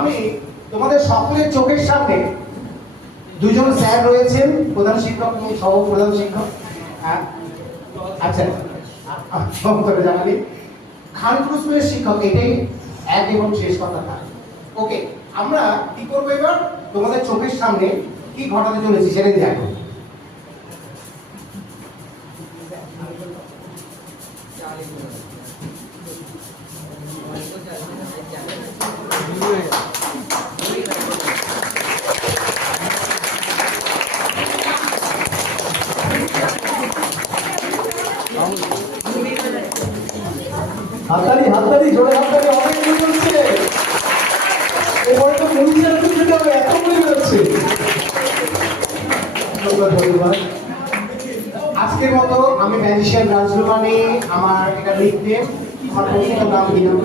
আমি তোমাদের সকলের চোখের সামনে দুজন স্যার রয়েছেন, প্রধান শিক্ষক এবং সহ প্রধান শিক্ষক। আচ্ছা, করে জানালি খানপুর স্কুলের শিক্ষক, এটাই এক এবং শেষ কথা। ওকে, আমরা কি করবো এবার? তোমাদের চোখের সামনে কি ঘটাতে চলেছি সেটাই দেখো। হাততালি জোরে হাততালি, অনেক মনে হচ্ছে এবারে তো মনীষার দিতে হবে, এত মনে হচ্ছে। ধন্যবাদ। আজকের মতো আমি ম্যাজিশিয়ান রাজু মানে আমার এটা লিখতে আমার প্রথম নাম দিলাম।